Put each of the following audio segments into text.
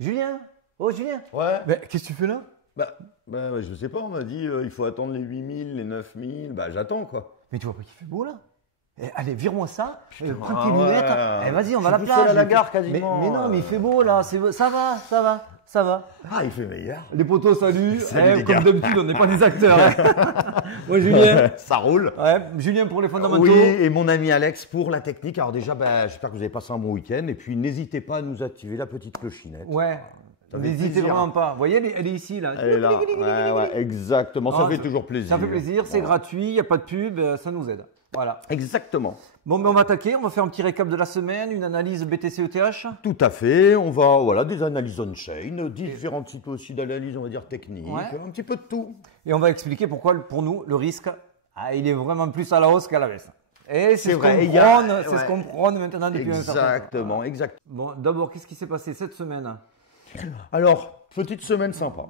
Julien? Oh Julien? Ouais. Mais qu'est-ce que tu fais là? Ouais, je sais pas, on m'a dit il faut attendre les 8000, les 9000. Bah j'attends quoi. Mais tu vois pas qu'il fait beau là? Eh, allez, vire-moi ça, prends tes Ah ouais. lunettes. Eh, vas-y, on va à la Je suis tout seul plage. à la gare quasiment. Mais non, mais il fait beau là, ça va, ça va, ça va. Ah, il fait meilleur. Les potos, salut. Salut, les Comme gars. d'habitude, on n'est pas des acteurs. Hein. Moi, Julien. Ça roule. Ouais, Julien pour les fondamentaux. Oui, et mon ami Alex pour la technique. Alors déjà, j'espère que vous avez passé un bon week-end. Et puis n'hésitez pas à nous activer la petite clochinette. Ouais. Ça fait N'hésitez plaisir. vraiment pas. Vous voyez, elle est ici là. Elle est là. Ouais, exactement. Ça Ah, fait toujours plaisir. Ça fait plaisir, c'est Voilà. gratuit, il n'y a pas de pub, ça nous aide. Voilà. Exactement. Bon, ben on va attaquer, on va faire un petit récap de la semaine, une analyse BTC-ETH. Tout à fait. On va, voilà, des analyses on-chain, différents types aussi d'analyses, on va dire techniques, Ouais. un petit peu de tout. Et on va expliquer pourquoi, pour nous, le risque, il est vraiment plus à la hausse qu'à la baisse. Et c'est ce vrai, qu'on il y a- prône, c'est ce ouais. qu'on prône maintenant depuis un certain temps. Exactement, exact. Bon, d'abord, qu'est-ce qui s'est passé cette semaine? Alors, petite semaine sympa.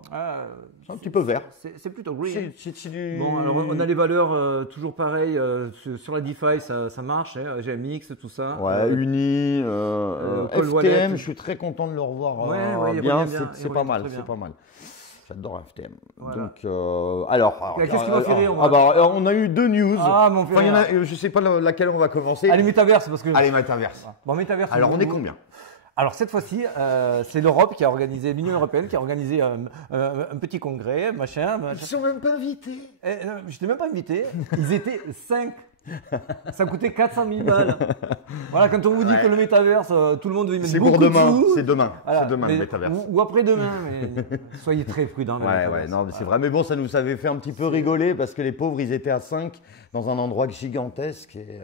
C'est un petit peu vert. C'est plutôt green. C'est du... Bon, alors on a les valeurs toujours pareilles, sur la DeFi, ça marche, hein, GMX, tout ça. Ouais, Uni, Cold FTM, Wallet. je suis très content de le revoir Ouais, il bien, revient bien, c'est il pas revient mal, très bien. c'est pas mal. J'adore FTM. Voilà. Donc, alors Qu'est-ce qui m'a fait rire, on a eu deux news. Ah, mon Enfin, il y en frère. a, je sais pas laquelle on va commencer. Allez, Metaverse, parce que... Allez, Metaverse. Bon, Metaverse. Alors, on est combien? Alors cette fois-ci, c'est l'Europe qui a organisé, l'Union européenne qui a organisé un petit congrès, machin. Ils sont même pas invités. Je t'ai même pas invité. Ils étaient 5. Ça coûtait 400 000 balles. Voilà, quand on vous dit Ouais. que le métaverse, tout le monde veut y mettre C'est beaucoup pour de demain. sous. C'est demain. Voilà. C'est demain Mais- le Metaverse. ou après-demain. Mais soyez très prudents. le Ouais, métaverse. non, mais c'est vrai. Mais bon, ça nous avait fait un petit peu rigoler parce que les pauvres, ils étaient à 5 dans un endroit gigantesque. Et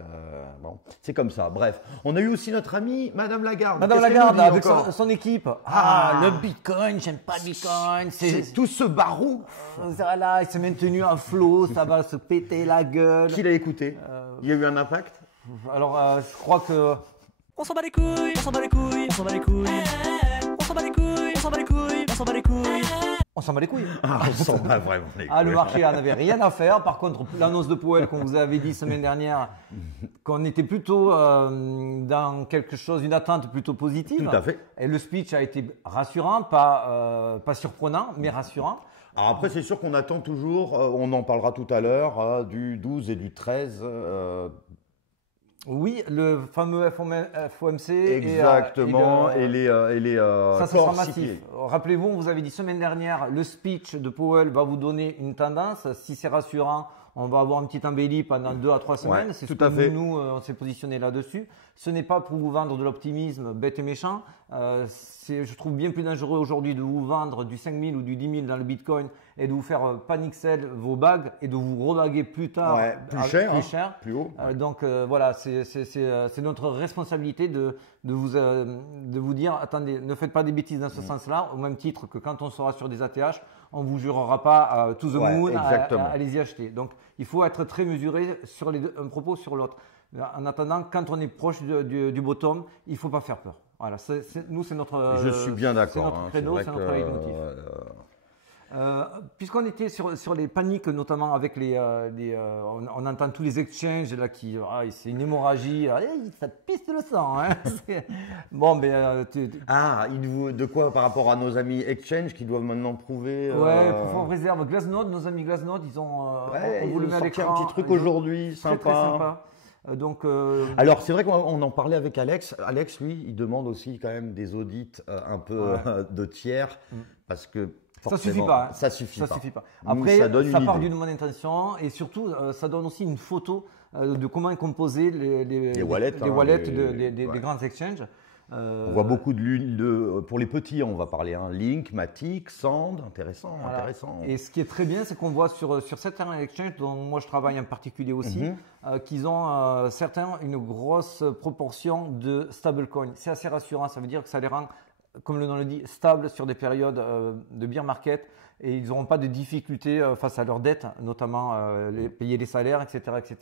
bon, c'est comme ça. Bref, on a eu aussi notre amie Madame Lagarde. Madame Qu'est-ce qu'elle Lagarde, nous dit avec encore son équipe. Ah. Le Bitcoin, j'aime pas le Bitcoin. C'est tout ce barou. Voilà, il s'est maintenu à flot, ça va se péter la gueule. Qui l'a écouté? Il y a eu un impact? Alors, je crois que... On s'en bat les couilles, on s'en bat les couilles, on s'en bat les couilles. On s'en bat les couilles, on s'en bat les couilles, on s'en bat les couilles. On s'en bat les couilles. Ah, on s'en bat vraiment les Ah, le couilles. marché n'en avait rien à faire. Par contre, l'annonce de Powell qu'on vous avait dit semaine dernière, qu'on était plutôt dans quelque chose, une attente plutôt positive. Tout à fait. Et le speech a été rassurant, pas surprenant, mais rassurant. Alors après, c'est sûr qu'on attend toujours, on en parlera tout à l'heure, du 12 et du 13. Oui, le fameux FOMC. Exactement. et le- Et les Ça sera corps massif. cycliques. Rappelez-vous, on vous avait dit semaine dernière, le speech de Powell va vous donner une tendance. Si c'est rassurant, on va avoir un petit embelli pendant 2 à 3 semaines. Ouais, C'est tout ce que à fait. nous, on s'est positionné là-dessus. Ce n'est pas pour vous vendre de l'optimisme bête et méchant. Je trouve bien plus dangereux aujourd'hui de vous vendre du 5000 ou du 10 000 dans le Bitcoin et de vous faire panic sell vos bagues et de vous rebaguer plus tard Ouais, plus cher, plus haut. donc voilà, c'est notre responsabilité de vous dire, attendez, ne faites pas des bêtises dans ce sens-là, au même titre que quand on sera sur des ATH, on vous jurera pas to the Ouais, moon exactement. à les y acheter. Donc il faut être très mesuré sur un propos sur l'autre. En attendant, quand on est proche du bottom, il faut pas faire peur. Voilà, nous c'est notre. Je suis bien d'accord. C'est notre credo, vrai c'est notre que, leitmotiv. Puisqu'on était sur les paniques, notamment avec on entend tous les exchanges là c'est une hémorragie, ça pisse le sang. Hein. Bon, ben, de quoi par rapport à nos amis Exchange qui doivent maintenant prouver ouais, pour réserve, Glassnode, nos amis Glassnode, ils ont, ouais, on vous le ils met ont à sorti l'écran. un petit truc Ils ont- aujourd'hui, très, très sympa. Donc, Alors c'est vrai qu'on en parlait avec Alex. Alex, lui, il demande aussi quand même des audits un peu de tiers parce que ça forcément, suffit pas. Hein. Ça suffit Ça pas. suffit pas. Nous, Après, ça donne une part idée. d'une bonne intention et surtout, ça donne aussi une photo de comment est composé les wallets, les wallets des ouais. grands exchanges. On voit beaucoup de l'huile pour les petits, on va parler Link, Matic, Sand, intéressant, Voilà. intéressant. Et ce qui est très bien, c'est qu'on voit sur certains exchanges, dont moi je travaille en particulier aussi, qu'ils ont certains une grosse proportion de stablecoin. C'est assez rassurant, ça veut dire que ça les rend, comme le nom le dit, stables sur des périodes de bear market et ils n'auront pas de difficultés face à leurs dettes, notamment payer les salaires, etc. etc.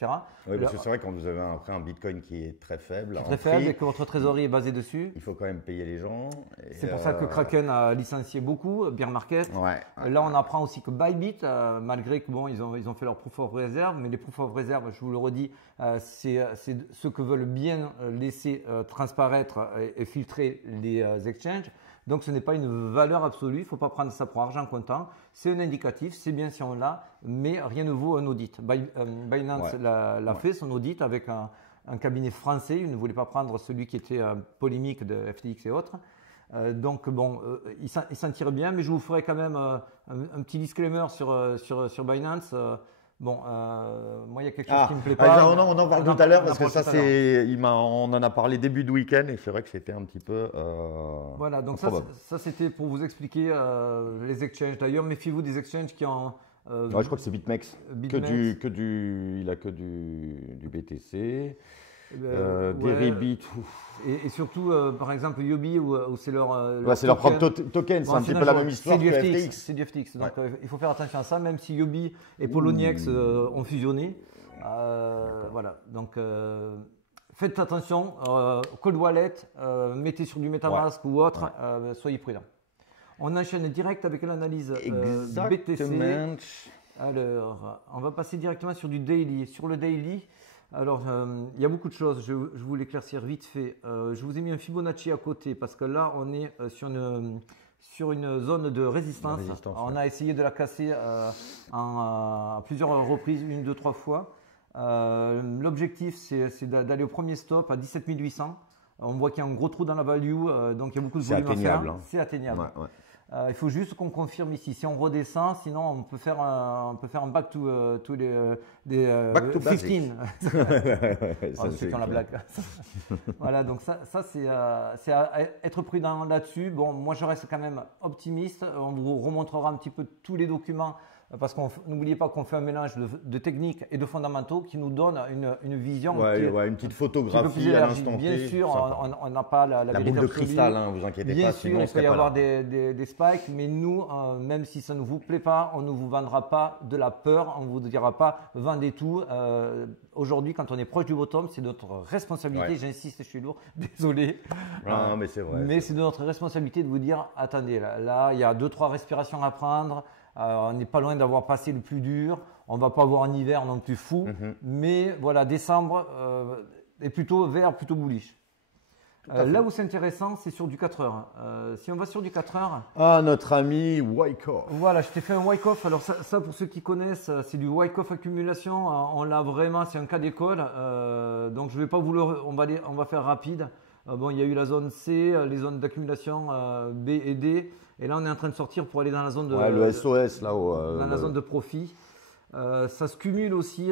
Oui, parce que c'est vrai quand vous avez après un Bitcoin qui est très faible, Très faible et que votre trésorerie est basée dessus. il faut quand même payer les gens. Et, C'est pour ça que Kraken a licencié beaucoup, bear market. Ouais. Là, on apprend aussi que Bybit, malgré que bon, ils ont fait leur proof of reserve, mais les proof of reserve, je vous le redis, c'est ce que veulent bien laisser transparaître et filtrer les exchanges. Donc ce n'est pas une valeur absolue, il ne faut pas prendre ça pour argent comptant. C'est un indicatif, c'est bien si on l'a, mais rien ne vaut un audit. Binance l'a fait, son audit, avec un cabinet français. Il ne voulait pas prendre celui qui était polémique de FTX et autres. Donc bon, il s'en tire bien, mais je vous ferai quand même un petit disclaimer sur Binance. Bon, moi, il y a quelque chose qui ne me plaît pas. On en parle tout à l'heure parce que ça, on en a parlé début de week-end et c'est vrai que c'était un petit peu. Voilà, donc ça c'était pour vous expliquer les exchanges. D'ailleurs, méfiez-vous des exchanges qui ont. Je crois que c'est BitMEX. Il a que du BTC. Deribit. Et surtout, par exemple, Yobi, où c'est leur propre token, c'est un petit peu la même histoire que FTX. C'est du FTX, donc il faut faire attention à ça, même si Yobi et Poloniex ont fusionné. Voilà, donc faites attention, cold wallet, mettez sur du MetaMask ou autre, soyez prudents. On enchaîne direct avec l'analyse BTC. Alors, on va passer directement sur du daily. Sur le daily, alors, il y a beaucoup de choses, je voulais éclaircir vite fait. Je vous ai mis un Fibonacci à côté parce que là, on est sur une zone de résistance. On a essayé de la casser à plusieurs reprises, 1, 2, 3 fois. L'objectif, c'est d'aller au premier stop à 17 800. On voit qu'il y a un gros trou dans la value, donc il y a beaucoup de volume à faire. C'est atteignable. Il faut juste qu'on confirme ici. Si on redescend, sinon on peut faire un back to 15. C'est quand la blague. Voilà, donc ça c'est à être prudent là-dessus. Bon, moi je reste quand même optimiste. On vous remontrera un petit peu tous les documents. Parce qu'on n'oubliez pas qu'on fait un mélange de techniques et de fondamentaux qui nous donne une vision. Une petite photographie à l'instant T. Bien sûr, on n'a pas la boule de cristal, hein, vous inquiétez bien pas. Bien sûr, il peut y avoir des spikes, mais nous, même si ça ne vous plaît pas, on ne vous vendra pas de la peur, on ne vous dira pas vendez tout. Aujourd'hui, quand on est proche du bottom, c'est notre responsabilité. J'insiste, je suis lourd, désolé. Non, mais c'est vrai. Mais c'est de notre responsabilité de vous dire attendez, là il y a 2-3 respirations à prendre. On n'est pas loin d'avoir passé le plus dur. On ne va pas avoir un hiver non plus fou. Mais voilà, décembre est plutôt vert, plutôt bullish. Là où c'est intéressant, c'est sur du 4 heures. Si on va sur du 4 heures. Ah, notre ami Wyckoff. Voilà, je t'ai fait un Wyckoff. Alors ça, pour ceux qui connaissent, c'est du Wyckoff accumulation. On l'a vraiment, c'est un cas d'école. Donc je vais pas on va faire rapide. Bon, il y a eu la zone C, les zones d'accumulation B et D. Et là, on est en train de sortir pour aller dans la zone de le SOS là-haut. Dans la zone de profit. Ça se cumule aussi.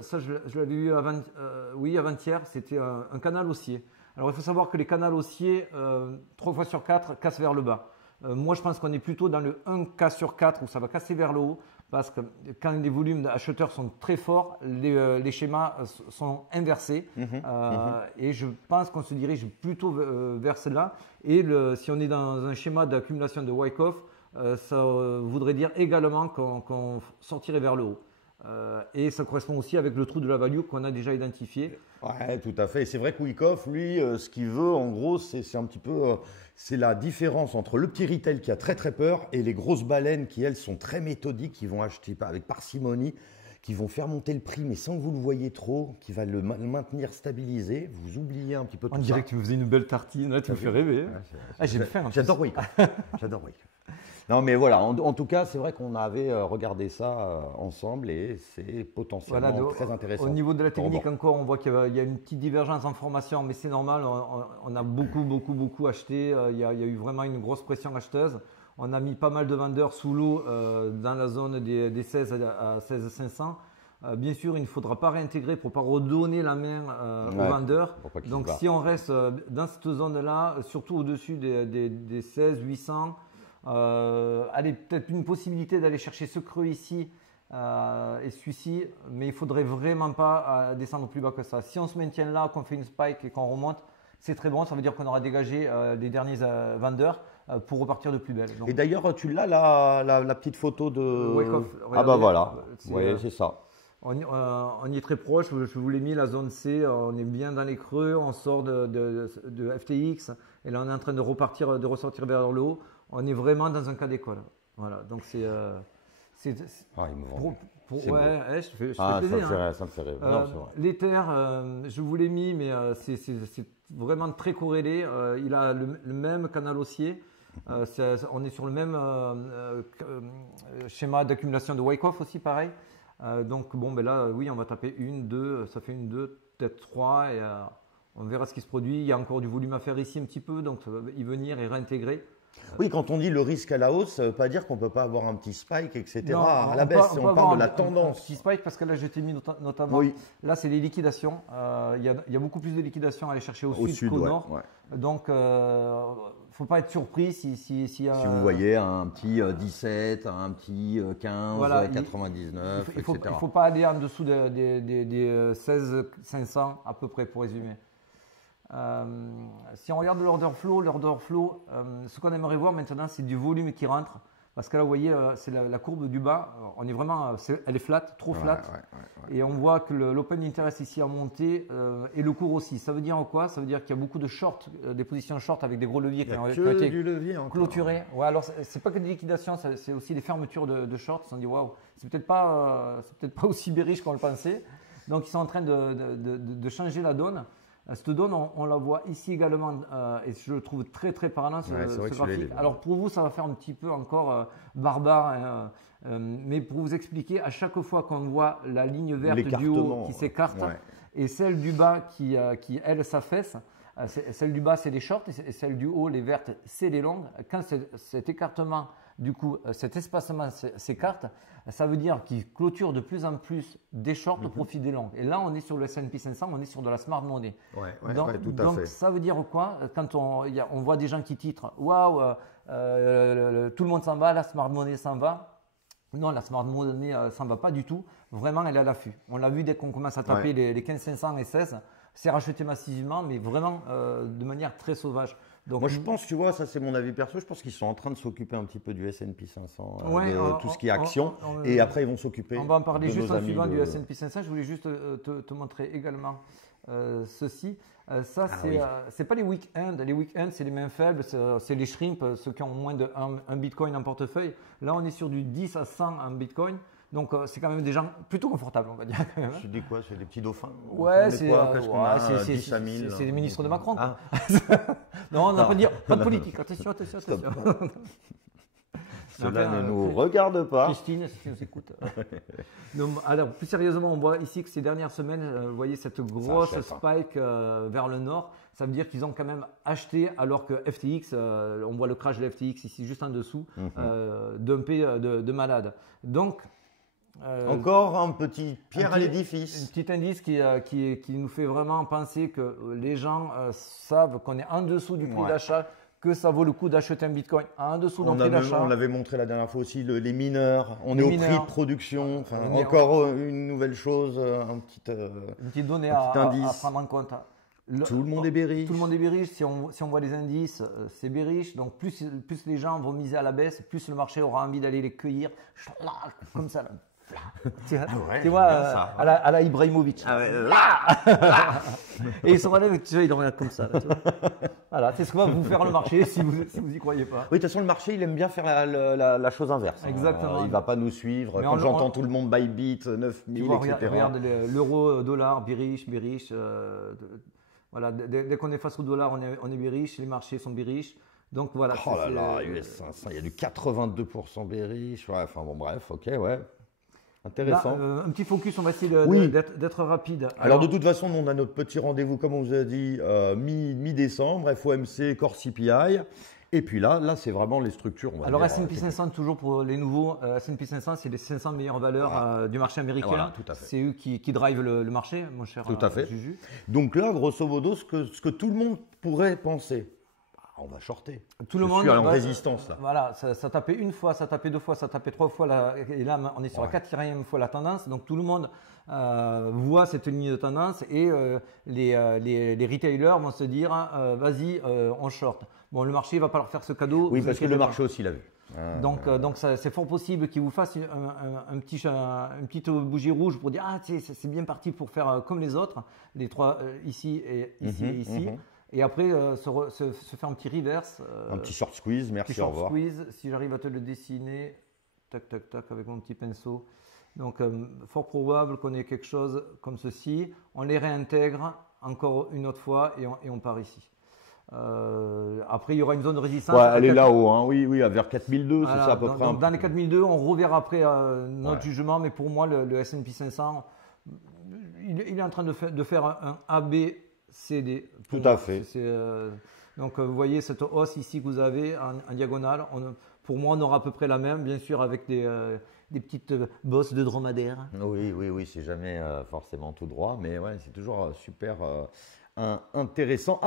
Ça je l'avais vu avant-hier. C'était un canal haussier. Alors, il faut savoir que les canaux haussiers, 3 fois sur 4, cassent vers le bas. Moi, je pense qu'on est plutôt dans le 1K sur 4 où ça va casser vers le haut. Parce que quand les volumes d'acheteurs sont très forts, les schémas sont inversés. Et je pense qu'on se dirige plutôt vers cela. Et si on est dans un schéma d'accumulation de Wyckoff, ça voudrait dire également qu'on sortirait vers le haut. Et ça correspond aussi avec le trou de la value qu'on a déjà identifié. Ouais, tout à fait. C'est vrai que Wyckoff, lui, ce qu'il veut, en gros, c'est un petit peu, c'est la différence entre le petit retail qui a très très peur et les grosses baleines qui, elles, sont très méthodiques, qui vont acheter avec parcimonie, qui vont faire monter le prix, mais sans que vous le voyez trop, qui va le maintenir stabilisé. Vous oubliez un petit peu tout ça. On dirait que tu me faisais une belle tartine, là, tu me fais rêver. J'ai le faire. J'adore Wyckoff. J'adore Wyckoff. Non, mais voilà, en tout cas, c'est vrai qu'on avait regardé ça ensemble et c'est potentiellement très intéressant. Au niveau de la technique, encore, on voit qu'il y a une petite divergence en formation, mais c'est normal. On a beaucoup acheté. Il y a eu vraiment une grosse pression acheteuse. On a mis pas mal de vendeurs sous l'eau dans la zone des 16 à 16 500. Bien sûr, il ne faudra pas réintégrer pour ne pas redonner la main aux vendeurs. Donc, si on reste dans cette zone-là, surtout au-dessus des 16 800, allez, peut-être une possibilité d'aller chercher ce creux ici et celui-ci, mais il ne faudrait vraiment pas descendre plus bas que ça. Si on se maintient là, qu'on fait une spike et qu'on remonte, c'est très bon, ça veut dire qu'on aura dégagé les derniers vendeurs pour repartir de plus belle. Donc, et d'ailleurs, tu l'as la petite photo de Wyckoff. Ah bah voilà, oui, c'est ça. On y est très proche, je vous l'ai mis, la zone C, on est bien dans les creux, on sort de FTX et là on est en train de ressortir vers le haut. On est vraiment dans un cas d'école. Voilà, donc c'est. Il me vend. Je te fais plaisir. Ça me fait rêver. L'Ether, je vous l'ai mis, mais c'est vraiment très corrélé. Il a le même canal haussier. On est sur le même schéma d'accumulation de Wyckoff aussi, pareil. Donc bon, ben là, oui, on va taper 1, 2, ça fait 1, 2, peut-être 3 et on verra ce qui se produit. Il y a encore du volume à faire ici un petit peu, donc ça va y venir et réintégrer. Oui, quand on dit le risque à la hausse, ça ne veut pas dire qu'on ne peut pas avoir un petit spike, etc. Non, à la baisse, on parle de la tendance. Un petit spike parce que là, je t'ai mis notamment. Oui. Là, c'est les liquidations. Il y a beaucoup plus de liquidations à aller chercher au sud qu'au ouais, nord. ouais. Donc, il ne faut pas être surpris si vous voyez un petit 17, un petit 15, voilà, 99, il etc. ne faut pas aller en dessous des 16 500 à peu près pour résumer. Si on regarde l'order flow, ce qu'on aimerait voir maintenant, c'est du volume qui rentre. Parce que là, vous voyez, c'est la courbe du bas. On est vraiment, elle est flat, trop flat. Ouais. Et on voit que l'open interest ici a monté et le cours aussi. Ça veut dire quoi? Ça veut dire qu'il y a beaucoup de short, des positions short avec des gros leviers qui ont été du levier encore. clôturés. Ouais, alors c'est pas que des liquidations, c'est aussi des fermetures de short. Ils se sont dit waouh, c'est peut-être pas aussi bearish qu'on le pensait. Donc ils sont en train de changer la donne. Cette donne, on la voit ici également et je le trouve très très parlant ce graphique. Alors pour vous, ça va faire un petit peu encore barbare, mais pour vous expliquer, à chaque fois qu'on voit la ligne verte du haut qui s'écarte et celle du bas qui elle s'affaisse, celle du bas c'est les shorts et celle du haut, les vertes, c'est les longues. Quand cet écartement, du coup, cet espacement s'écarte, ça veut dire qu'il clôture de plus en plus des shorts au profit des longues. Et là, on est sur le S&P 500, on est sur de la smart money. Donc, ça veut dire quoi? Quand on voit des gens qui titrent, waouh, tout le monde s'en va, la smart money s'en va. Non, la smart money s'en va pas du tout. Vraiment, elle est à l'affût. On l'a vu dès qu'on commence à taper les 15 500 et 16. C'est racheté massivement, mais vraiment de manière très sauvage. Donc, moi, je pense, tu vois, ça c'est mon avis perso, je pense qu'ils sont en train de s'occuper un petit peu du S&P 500, tout ce qui est action, et après ils vont s'occuper. On va en parler juste en suivant du S&P 500. Je voulais juste te montrer également ceci. C'est pas les week-ends. Les week-ends, c'est les mains faibles, c'est les shrimps, ceux qui ont moins de 1 bitcoin en portefeuille. Là, on est sur du 10 à 100 en bitcoin. Donc, c'est quand même des gens plutôt confortables, on va dire. Quand même. Tu dis quoi? C'est des petits dauphins? Ouais, c'est les ministres de Macron. Ah. Non, on n'a pas de dire, pas de politique. Attention. Cela ne nous regarde pas. Christine, si tu nous écoutes. Donc, alors, plus sérieusement, on voit ici que ces dernières semaines, vous voyez cette grosse spike vers le nord. Ça veut dire qu'ils ont quand même acheté alors que FTX, on voit le crash de FTX ici juste en dessous, dumpé de malade. Donc, encore un petit pierre à l'édifice. Un petit indice qui nous fait vraiment penser que les gens savent qu'on est en dessous du prix d'achat, que ça vaut le coup d'acheter un bitcoin en dessous d'un prix d'achat. On l'avait montré la dernière fois aussi, les mineurs. On est au prix de production. Enfin, encore une nouvelle chose, une petite donnée à prendre en compte. Tout le monde est bearish. Tout le monde est bearish. Si on voit les indices, c'est bearish. Donc plus les gens vont miser à la baisse, plus le marché aura envie d'aller les cueillir comme ça. Là. Tu vois, à la Ibrahimovic. Et ils sont relèvent, tu vois, ils reviennent comme ça. Là, tu vois. Voilà, c'est ce que va vous faire le marché si vous y croyez pas. Oui, de toute façon, le marché, il aime bien faire la chose inverse. Exactement. Il va pas nous suivre. Quand j'entends tout le monde buy bit, 9000, etc. Regarde l'euro, dollar, bearish. Voilà, dès qu'on est face au dollar, on est bearish, les marchés sont bearish. Donc voilà. Oh là là, US 500, il y a du 82% bearish. Ouais, enfin bon, bref, ok, ouais. Intéressant. Là, un petit focus, on va essayer d'être rapide. Alors de toute façon, on a notre petit rendez-vous, comme on vous a dit, mi-décembre, FOMC, Core CPI. Et puis là c'est vraiment les structures. Alors S&P 500, toujours pour les nouveaux, S&P 500, c'est les 500 meilleures valeurs du marché américain. Voilà, tout à fait. C'est eux qui drivent le marché, mon cher Tout à fait. Juju. Donc là, grosso modo, ce que tout le monde pourrait penser. On va shorter. Tout le monde est en résistance là. Voilà, ça tapait une fois, ça tapait deux fois, ça tapait trois fois. Et là, on est sur la quatrième fois la tendance. Donc tout le monde voit cette ligne de tendance et les retailers vont se dire vas-y, on short. Bon, le marché ne va pas leur faire ce cadeau. Oui, parce que le marché aussi l'a vu. Donc c'est fort possible qu'ils vous fassent une petite bougie rouge pour dire c'est bien parti pour faire comme les autres, les trois ici et ici et ici. Et après, se faire un petit reverse. Un petit short squeeze, merci, au revoir. Squeeze, si j'arrive à te le dessiner, tac, avec mon petit pinceau. Donc, fort probable qu'on ait quelque chose comme ceci. On les réintègre encore une autre fois et on part ici. Après, il y aura une zone de résistance. Ouais, elle est là-haut, hein. Oui, oui, vers 4002, Voilà, c'est ça à peu donc, près. donc, dans les 4002, on reverra après notre Ouais. jugement, mais pour moi, le S&P 500, il est en train de faire un A, B, C, D. Pour Tout moi. à fait. Donc, vous voyez cette hausse ici que vous avez en diagonale. Pour moi, on aura à peu près la même, bien sûr, avec des petites bosses de dromadaire. Oui, oui, oui, c'est jamais forcément tout droit, mais ouais, c'est toujours super intéressant.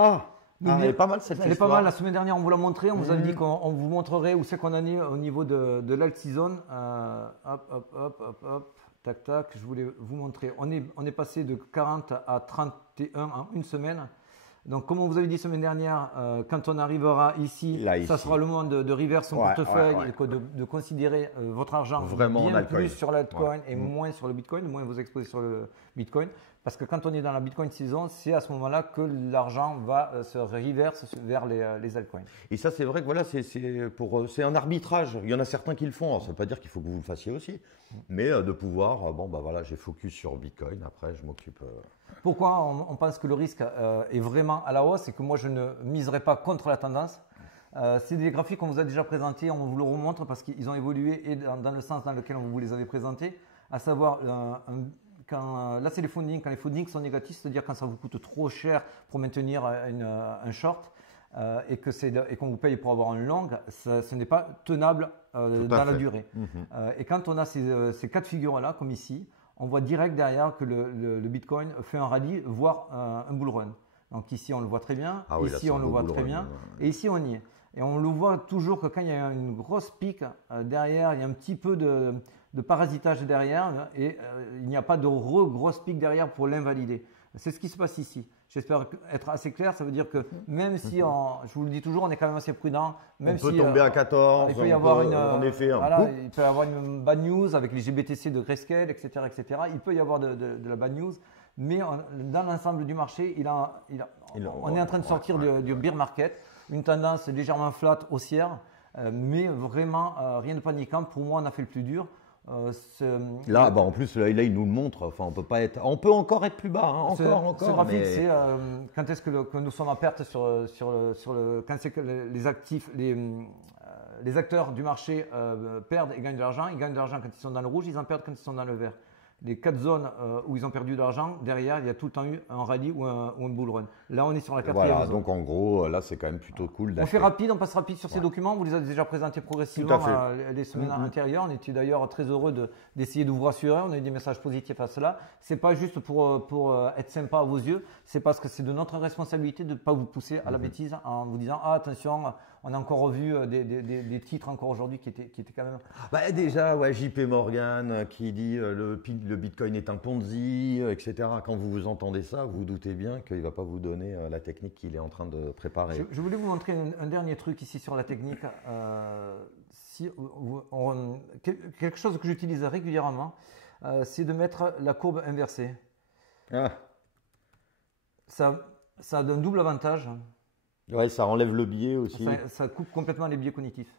Elle est pas mal cette Elle est pas histoire. mal. La semaine dernière, on vous l'a montré. On vous avait dit qu'on vous montrerait où c'est qu'on en est au niveau de l'alt-season. Hop. Tac, tac. Je voulais vous montrer. On est passé de 40 à 31 en une semaine. Donc, comme on vous avait dit semaine dernière, quand on arrivera ici, Là, ça ici. sera le moment de reverse son Ouais, portefeuille ouais. et de considérer votre argent Vraiment en bien altcoin. plus sur l'altcoin Ouais. et moins sur le Bitcoin, moins vous exposer sur le Bitcoin. Parce que quand on est dans la Bitcoin saison, c'est à ce moment-là que l'argent va se reverse vers les altcoins. Et ça, c'est vrai que voilà, c'est un arbitrage. Il y en a certains qui le font. Alors, ça ne veut pas dire qu'il faut que vous le fassiez aussi, mais de pouvoir, bon, bah voilà, j'ai focus sur Bitcoin. Après, je m'occupe. Pourquoi on pense que le risque est vraiment à la hausse et que moi je ne miserai pas contre la tendance? C'est des graphiques qu'on vous a déjà présentés, on vous le remontre parce qu'ils ont évolué et dans le sens dans lequel on vous les avait présentés, à savoir là c'est les fundings, quand les fundings sont négatifs, c'est-à-dire quand ça vous coûte trop cher pour maintenir un short et qu'on vous paye pour avoir un long, ce n'est pas tenable dans la durée. Et quand on a ces cas de figure-là, comme ici, on voit direct derrière que le Bitcoin fait un rallye, voire un bull run. Donc ici, on le voit très bien. Ah oui, là, ici, c'est on un le beau voit bull très run, bien. ouais. Et ici, on y est. Et on le voit toujours que quand il y a une grosse pique derrière, il y a un petit peu de parasitage derrière et il n'y a pas de grosse pique derrière pour l'invalider. C'est ce qui se passe ici. J'espère être assez clair. Ça veut dire que même si, je vous le dis toujours, on est quand même assez prudent. Même On peut si, tomber à 14. il peut y avoir en effet, il peut y avoir une bad news avec les GBTC de Grayscale, etc., etc. Il peut y avoir de la bad news, mais dans l'ensemble du marché, on est en train de sortir du bear market, une tendance légèrement flat haussière, mais vraiment rien de paniquant. Pour moi, on a fait le plus dur. Là, bah, en plus, là, il nous le montre. Enfin, on peut encore être plus bas, hein, encore. Ce graphique, mais- c'est quand est-ce que nous sommes en perte quand c'est que les actifs, les acteurs du marché perdent et gagnent de l'argent. Ils gagnent de l'argent quand ils sont dans le rouge, ils en perdent quand ils sont dans le vert. Les 4 zones où ils ont perdu de l'argent, derrière, il y a tout le temps eu un rallye ou un bull run. Là, on est sur la 4e Voilà, zone. donc en gros, là, c'est quand même plutôt cool On d'acheter. fait rapide, on passe rapide sur ces documents. Vous les avez déjà présentés progressivement Tout à fait. les semaines antérieures. On était d'ailleurs très heureux d'essayer de vous rassurer. On a eu des messages positifs à cela. C'est pas juste pour être sympa à vos yeux. C'est parce que c'est de notre responsabilité de ne pas vous pousser à la bêtise en vous disant attention, on a encore revu des titres encore aujourd'hui qui étaient quand même. Bah, déjà, ouais, JP Morgan qui dit le Bitcoin est un Ponzi, etc. Quand vous entendez ça, vous vous doutez bien qu'il ne va pas vous donner la technique qu'il est en train de préparer. Je voulais vous montrer un dernier truc ici sur la technique. Quelque chose que j'utilise régulièrement, c'est de mettre la courbe inversée. Ah, Ça a un double avantage. ouais, ça enlève le biais aussi. Ça coupe complètement les biais cognitifs.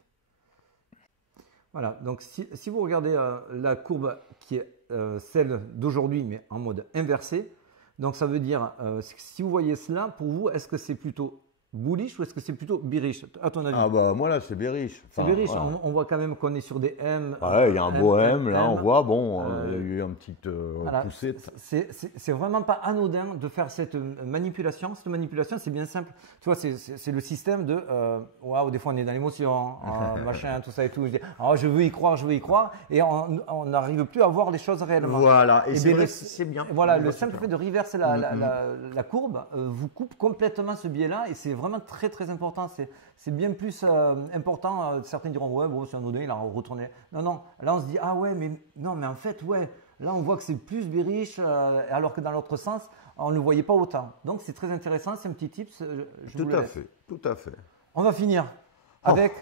Voilà, donc si vous regardez la courbe qui est celle d'aujourd'hui, mais en mode inversé, donc ça veut dire, si vous voyez cela, pour vous, est-ce que c'est plutôt bullish ou est-ce que c'est plutôt bearish, à ton avis? Ah bah moi là, c'est bearish. C'est Enfin, bearish, voilà. on voit quand même qu'on est sur des M. Ouais, il y a un beau M, là, on voit, bon, Euh, il y a eu une petite Voilà. poussée. C'est vraiment pas anodin de faire cette manipulation. Cette manipulation, c'est bien simple. Tu vois, c'est le système de waouh, des fois on est dans l'émotion, machin, tout ça et tout. Je dis, oh, je veux y croire, et on n'arrive plus à voir les choses réellement. Voilà, et Eh c'est bien, vrai, c'est bien. Voilà, On le voit simple super. fait de reverser la courbe vous coupe complètement ce biais-là, et c'est vraiment très très important. C'est bien plus important. Certains diront ouais, bon, c'est anodin, il a retourné. Non, là on se dit ah ouais, mais non, mais en fait ouais. Là, on voit que c'est plus bearish, alors que dans l'autre sens, on ne le voyait pas autant. Donc, c'est très intéressant. C'est un petit tips. Je vous Tout le à laisse. fait, tout à fait. On va finir avec.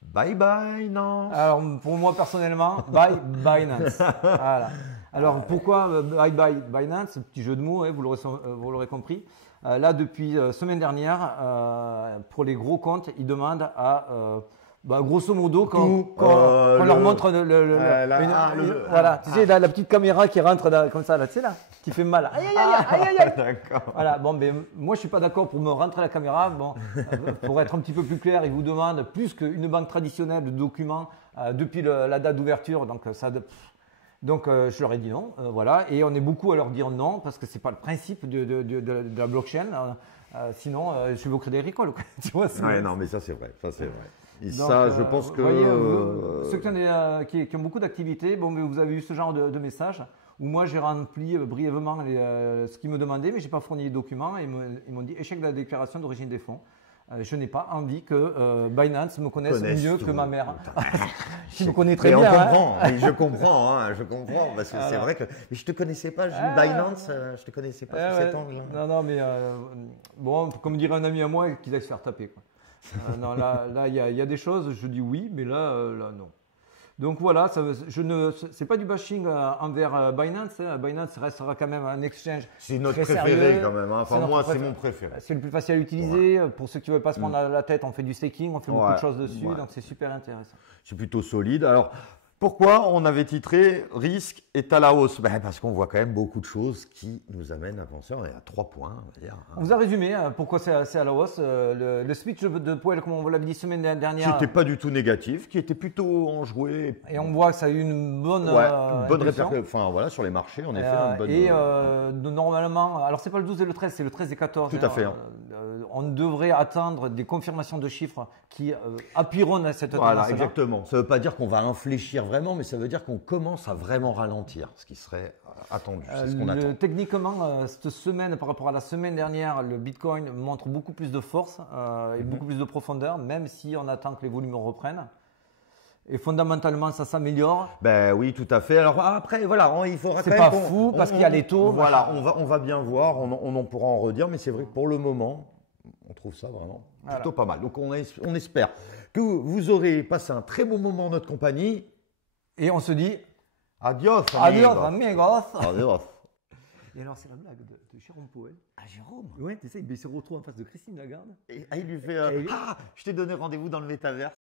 Bye bye, non. Alors, pour moi personnellement, bye Binance. Voilà. Alors, pourquoi bye bye Binance? Petit jeu de mots, hein, vous l'aurez compris. Là, depuis semaine dernière, pour les gros comptes, ils demandent à Bah, grosso modo, quand Tout, on leur montre voilà, tu sais, la petite caméra qui rentre comme ça, là, tu sais, là, qui fait mal. Aïe, aïe, aïe, aïe, aïe, aïe. D'accord. Voilà, bon, ben, moi, je suis pas d'accord pour me rentrer la caméra. Bon, pour être un petit peu plus clair, ils vous demandent plus qu'une banque traditionnelle de documents depuis la date d'ouverture. Donc, je leur ai dit non, voilà. Et on est beaucoup à leur dire non parce que c'est pas le principe de la blockchain. Sinon, je suis au Crédit Agricole. Quoi. Tu vois, Ouais, non, mais ça c'est vrai, ça c'est vrai. Et donc, ça, je pense que. Voyez, ceux qui ont beaucoup d'activités, bon, mais vous avez eu ce genre de message où moi j'ai rempli brièvement ce qu'ils me demandaient, mais j'ai pas fourni les documents. Et ils m'ont dit échec de la déclaration d'origine des fonds. Je n'ai pas envie que Binance me connaisse mieux que ma mère. Je me connais très bien. Je comprends, parce que c'est vrai que. Mais je te connaissais pas, Binance, je te connaissais pas sous cet angle. Non, mais bon, comme dirait un ami à moi, qu'il aille se faire taper. Quoi. Non, là, il y a des choses, je dis oui, mais là, non. Donc voilà, c'est pas du bashing envers Binance. Hein. Binance restera quand même un exchange. C'est notre très préféré sérieux. quand même. Hein. Enfin, moi, c'est mon préféré. C'est le plus facile à utiliser. Ouais. Pour ceux qui ne veulent pas se prendre la tête, on fait du staking, on fait beaucoup de choses dessus. Donc c'est super intéressant. C'est plutôt solide. Alors, pourquoi on avait titré Risque est à la hausse? Parce qu'on voit quand même beaucoup de choses qui nous amènent à penser. On est à 3 points, on va dire. On vous a résumé pourquoi c'est à la hausse. Le speech de Powell, comme on vous l'avait dit semaine dernière. Qui n'était pas du tout négatif, qui était plutôt enjoué. Et on voit que ça a eu une bonne répercussion. Enfin, voilà, sur les marchés, en effet. Normalement, alors c'est pas le 12 et le 13, c'est le 13 et 14. Tout à fait. On devrait attendre des confirmations de chiffres qui appuieront cette tendance. Voilà, exactement. Ça ne veut pas dire qu'on va infléchir vraiment, mais ça veut dire qu'on commence à vraiment ralentir, ce qui serait attendu. C'est ce qu'on attend. Techniquement, cette semaine, par rapport à la semaine dernière, le Bitcoin montre beaucoup plus de force et beaucoup plus de profondeur, même si on attend que les volumes reprennent. Et fondamentalement, ça s'améliore. Oui, tout à fait. Alors après, voilà, il faudra. C'est pas fou parce qu'il y a les taux. Voilà, on va bien voir. On en pourra en redire, mais c'est vrai que pour le moment, on trouve ça vraiment plutôt pas mal. Donc on espère que vous aurez passé un très bon moment en notre compagnie. Et on se dit adios, amigos. Adios. Et alors, c'est la blague de Jérôme Powell. Jérôme. Ouais, tu sais, il se retrouve en face de Christine Lagarde. Et il lui fait je t'ai donné rendez-vous dans le métaverse.